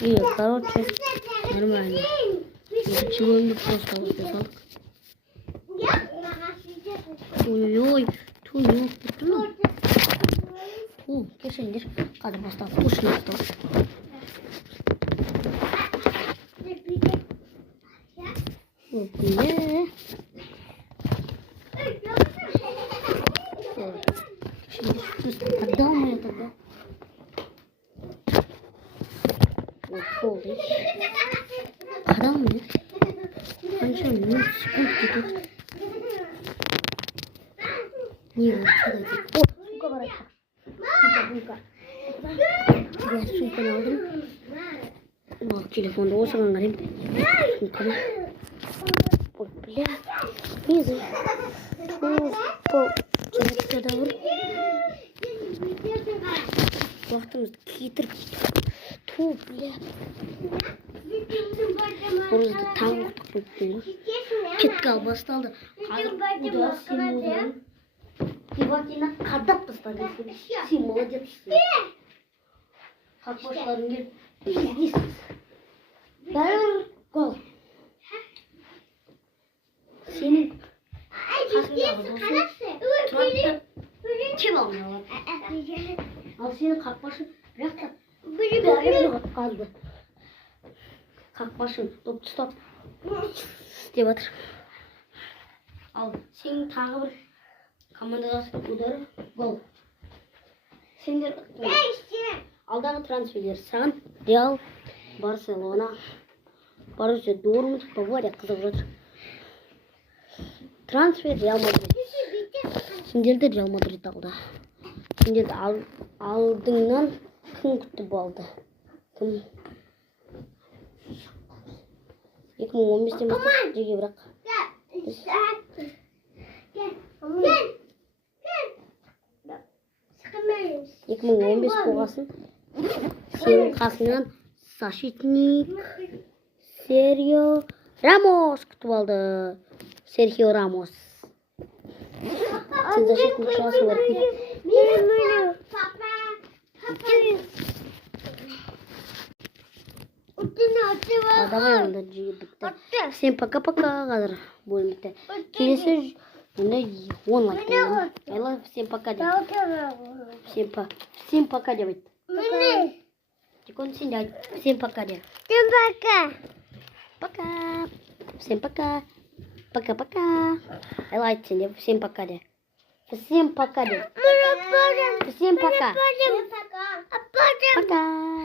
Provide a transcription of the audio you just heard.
Нет, короче, нормально. Ничего не просто вот. Ой-ой-ой, ту не кутну. Ту, кешендер, кадр бастап кушнап атат. Ой, отдал мне тогда. Вот, полный. Отдал мне. Раньше минут секунд тут. Не, вот сюда. О, сука, воротка. Сука. Я сука алдым. Вот, телефон осыған қарайым. Ой, бля. Не знаю. Жаратта да бар. Уақытымызды кетіріп. Ту, бля. Орызды таң құттық қойып. Кеткал басталды. Қазір удар сен ударым. Иватина қадап бастады. Сен молодец. Қақпашыларың келіп. Бәрі гол. Сенің қасындағы досы Тұратты кем алмай алады. Ал сенің қақпашың бірақта бәрі қалды. Қақпашың доп ұстап істеп жатыр. Ал сенің тағы бір командаластың удары гол. Сендер алдағы трансферлер саған Реал, Барселона, Боруссия Дортмунд, Бавария қызып жатыр. Трансфер Реал Мадрид. Сендерді Реал Мадрид алды. Сендерді алдыңнан кім күтіп алды? Кім? 2015-тен бастап жеге бірақ. 2015 болғасын. Сенің қасыңнан защитник Серхио Рамос күтіп алды. Серхио Рамос. Сен защитник шығасың бар. Давай онда жиі бітті. Всем пока-пока қазір бөлім бітті. Келесі онда 10 лайк болған. Айла, всем пока деп. Всем пока деп айт. Тикон сен де айт. Всем пока деп. Всем пока. Пока. Всем пока. Пока-пока. Айла айт сен деп. Всем пока деп. Всем пока деп. Всем пока. Всем пока. Пока.